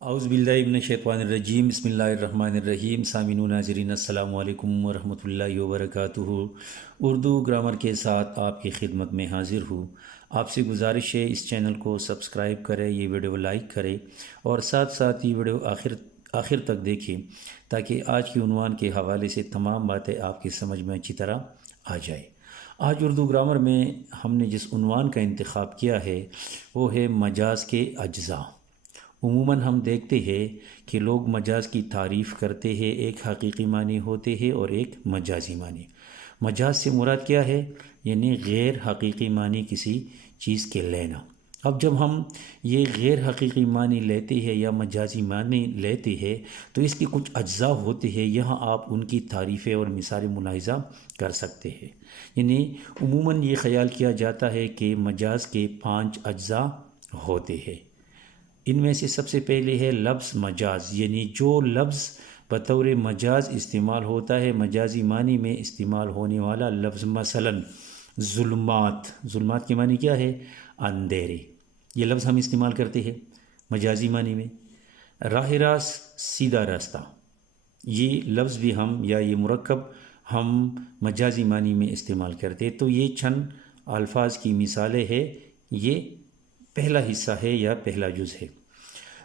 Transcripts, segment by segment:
اعوذ باللہ من الشیطان الرجیم، بسم اللہ الرحمن الرحیم۔ سامعین و ناظرین، السلام علیکم ورحمۃ اللہ وبرکاتہ۔ اردو گرامر کے ساتھ آپ کی خدمت میں حاضر ہوں۔ آپ سے گزارش ہے اس چینل کو سبسکرائب کریں، یہ ویڈیو لائک کریں اور ساتھ ساتھ یہ ویڈیو آخر تک دیکھیں تاکہ آج کی عنوان کے حوالے سے تمام باتیں آپ کی سمجھ میں اچھی طرح آ جائے۔ آج اردو گرامر میں ہم نے جس عنوان کا انتخاب کیا ہے وہ ہے مجاز کے اجزاء۔ عموماً ہم دیکھتے ہیں کہ لوگ مجاز کی تعریف کرتے ہیں، ایک حقیقی معنی ہوتے ہیں اور ایک مجازی معنی۔ مجاز سے مراد کیا ہے؟ یعنی غیر حقیقی معنی کسی چیز کے لینا۔ اب جب ہم یہ غیر حقیقی معنی لیتے ہیں یا مجازی معنی لیتے ہیں تو اس کے کچھ اجزاء ہوتے ہیں، یہاں آپ ان کی تعریفیں اور مثالیں ملاحظہ کر سکتے ہیں۔ یعنی عموماً یہ خیال کیا جاتا ہے کہ مجاز کے 5 اجزاء ہوتے ہیں۔ ان میں سے سب سے پہلے ہے لفظ مجاز، یعنی جو لفظ بطور مجاز استعمال ہوتا ہے، مجازی معنی میں استعمال ہونے والا لفظ۔ مثلا ظلمات، ظلمات کے معنی کیا ہے؟ اندھیرے، یہ لفظ ہم استعمال کرتے ہیں مجازی معنی میں۔ راہ راست، سیدھا راستہ، یہ لفظ بھی ہم یا یہ مرکب ہم مجازی معنی میں استعمال کرتے ہیں۔ تو یہ چند الفاظ کی مثالیں ہیں، یہ پہلا حصہ ہے یا پہلا جز ہے۔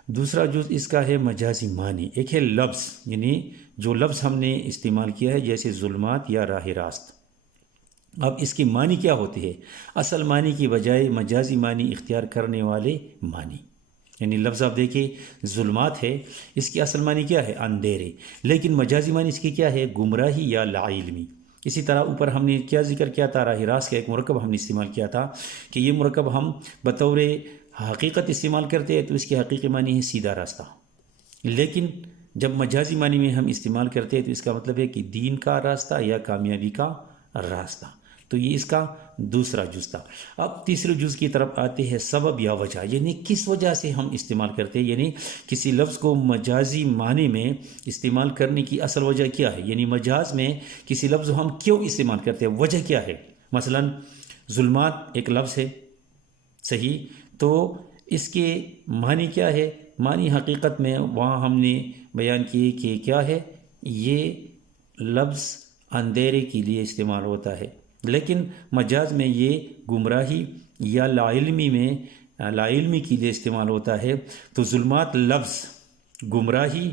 دوسرا جز اس کا ہے مجازی معنی۔ ایک ہے لفظ، یعنی جو لفظ ہم نے استعمال کیا ہے جیسے ظلمات یا راہ راست، اب اس کی معنی کیا ہوتی ہے؟ اصل معنی کی بجائے مجازی معنی اختیار کرنے والے معنی۔ یعنی لفظ آپ دیکھیں ظلمات ہے، اس کی اصل معنی کیا ہے؟ اندھیرے، لیکن مجازی معنی اس کی کیا ہے؟ گمراہی یا لا علمی۔ اسی طرح اوپر ہم نے کیا ذکر کیا تھا؟ راہ راست کا ایک مرکب ہم نے استعمال کیا تھا کہ یہ مرکب ہم بطور حقیقت استعمال کرتے ہیں تو اس کی حقیقی معنی ہے سیدھا راستہ، لیکن جب مجازی معنی میں ہم استعمال کرتے ہیں تو اس کا مطلب ہے کہ دین کا راستہ یا کامیابی کا راستہ۔ تو یہ اس کا دوسرا جز تھا۔ اب تیسرے جز کی طرف آتے ہیں سبب یا وجہ، یعنی کس وجہ سے ہم استعمال کرتے ہیں، یعنی کسی لفظ کو مجازی معنی میں استعمال کرنے کی اصل وجہ کیا ہے، یعنی مجاز میں کسی لفظ کو ہم کیوں استعمال کرتے ہیں، وجہ کیا ہے۔ مثلا ظلمات ایک لفظ ہے، صحیح، تو اس کے معنی کیا ہے؟ معنی حقیقت میں وہاں ہم نے بیان کیے کہ کیا ہے، یہ لفظ اندھیرے کے لیے استعمال ہوتا ہے، لیکن مجاز میں یہ گمراہی یا لا علمی کے لیے استعمال ہوتا ہے۔ تو ظلمات لفظ گمراہی،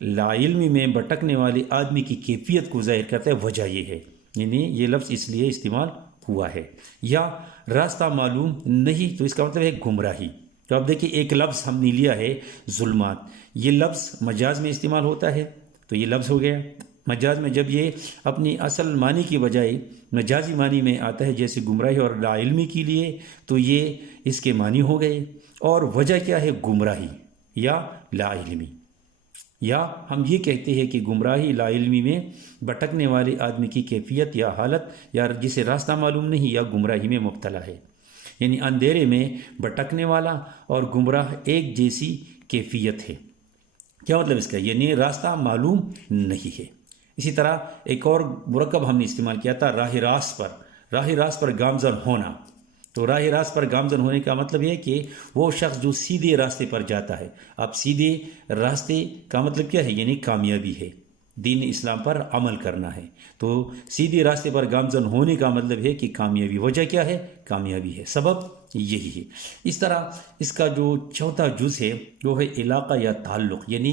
لا علمی میں بھٹکنے والے آدمی کی کیفیت کو ظاہر کرتا ہے، وجہ یہ ہے، یعنی یہ لفظ اس لیے استعمال ہوا ہے۔ یا راستہ معلوم نہیں، تو اس کا مطلب ہے گمراہی۔ تو اب دیکھیں ایک لفظ ہم نے لیا ہے ظلمات، یہ لفظ مجاز میں استعمال ہوتا ہے تو یہ لفظ ہو گیا مجاز میں۔ جب یہ اپنی اصل معنی کی بجائے مجازی معنی میں آتا ہے جیسے گمراہی اور لا علمی کے لیے، تو یہ اس کے معنی ہو گئے۔ اور وجہ کیا ہے؟ گمراہی یا لا علمی، یا ہم یہ کہتے ہیں کہ گمراہی لا علمی میں بھٹکنے والے آدمی کی کیفیت یا حالت، یا جسے راستہ معلوم نہیں یا گمراہی میں مبتلا ہے، یعنی اندھیرے میں بھٹکنے والا اور گمراہ ایک جیسی کیفیت ہے۔ کیا مطلب اس کا؟ یعنی راستہ معلوم نہیں ہے۔ اسی طرح ایک اور مرکب ہم نے استعمال کیا تھا راہ راست پر گامزن ہونا۔ تو راہ راست پر گامزن ہونے کا مطلب یہ کہ وہ شخص جو سیدھے راستے پر جاتا ہے۔ اب سیدھے راستے کا مطلب کیا ہے؟ یعنی کامیابی ہے، دین اسلام پر عمل کرنا ہے۔ تو سیدھے راستے پر گامزن ہونے کا مطلب ہے کہ کامیابی۔ وجہ کیا ہے؟ کامیابی ہے، سبب یہی ہے۔ اس طرح اس کا جو چوتھا جز ہے وہ ہے علاقہ یا تعلق، یعنی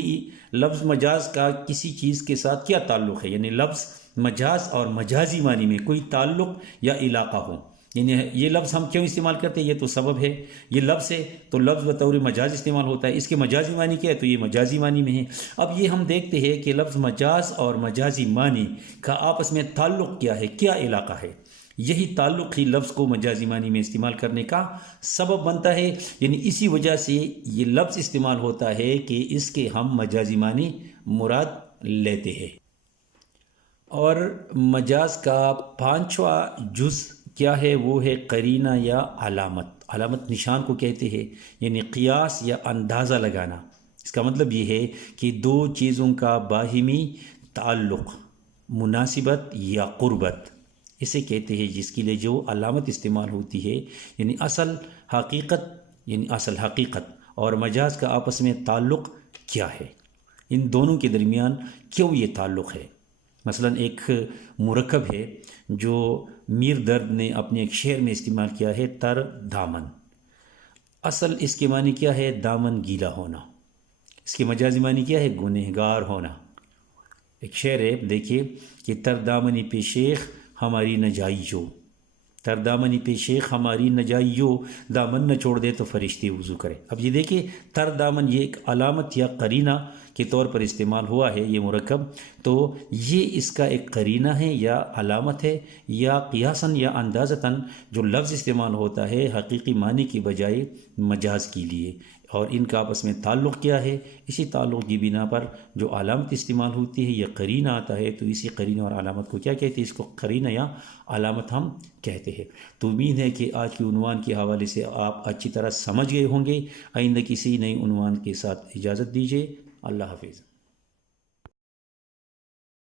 لفظ مجاز کا کسی چیز کے ساتھ کیا تعلق ہے، یعنی لفظ مجاز اور مجازی معنی میں کوئی تعلق یا علاقہ ہو۔ یعنی یہ لفظ ہم کیوں استعمال کرتے ہیں؟ یہ تو سبب ہے، یہ لفظ ہے تو لفظ بطور مجاز استعمال ہوتا ہے، اس کے مجازی معنی کیا ہے؟ تو یہ مجازی معنی میں ہے۔ اب یہ ہم دیکھتے ہیں کہ لفظ مجاز اور مجازی معنی کا آپس میں تعلق کیا ہے، کیا علاقہ ہے۔ یہی تعلق ہی لفظ کو مجازی معنی میں استعمال کرنے کا سبب بنتا ہے، یعنی اسی وجہ سے یہ لفظ استعمال ہوتا ہے کہ اس کے ہم مجازی معنی مراد لیتے ہیں۔ اور مجاز کا 5واں جز کیا ہے؟ وہ ہے قرینہ یا علامت۔ علامت نشان کو کہتے ہیں، یعنی قیاس یا اندازہ لگانا۔ اس کا مطلب یہ ہے کہ دو چیزوں کا باہمی تعلق، مناسبت یا قربت، اسے کہتے ہیں، جس کے لیے جو علامت استعمال ہوتی ہے، یعنی اصل حقیقت اور مجاز کا آپس میں تعلق کیا ہے، ان دونوں کے درمیان کیوں یہ تعلق ہے۔ مثلا ایک مرکب ہے جو میر درد نے اپنے ایک شعر میں استعمال کیا ہے، تر دامن۔ اصل اس کے معنی کیا ہے؟ دامن گیلا ہونا۔ اس کے مجازی معنی کیا ہے؟ گنہگار ہونا۔ ایک شعر ہے دیکھیے کہ تر دامنی پہ شیخ ہماری نہ جائیو، تر دامنی پہ شیخ ہماری نہ جائیو، دامن نہ چھوڑ دے تو فرشتے وضو کرے۔ اب یہ دیکھیے تر دامن یہ ایک علامت یا قرینہ کے طور پر استعمال ہوا ہے یہ مرکب، تو یہ اس کا ایک قرینہ ہے یا علامت ہے، یا قیاساً یا اندازتاً جو لفظ استعمال ہوتا ہے حقیقی معنی کی بجائے مجاز کے لیے، اور ان کا آپس میں تعلق کیا ہے؟ اسی تعلق کی بنا پر جو علامت استعمال ہوتی ہے یہ قرینہ آتا ہے، تو اسی قرینہ اور علامت کو کیا کہتے ہیں؟ اس کو قرینہ یا علامت ہم کہتے ہیں۔ تو امید ہے کہ آج کی عنوان کے حوالے سے آپ اچھی طرح سمجھ گئے ہوں گے۔ آئندہ کسی نئے عنوان کے ساتھ اجازت دیجیے۔ اللہ حافظ۔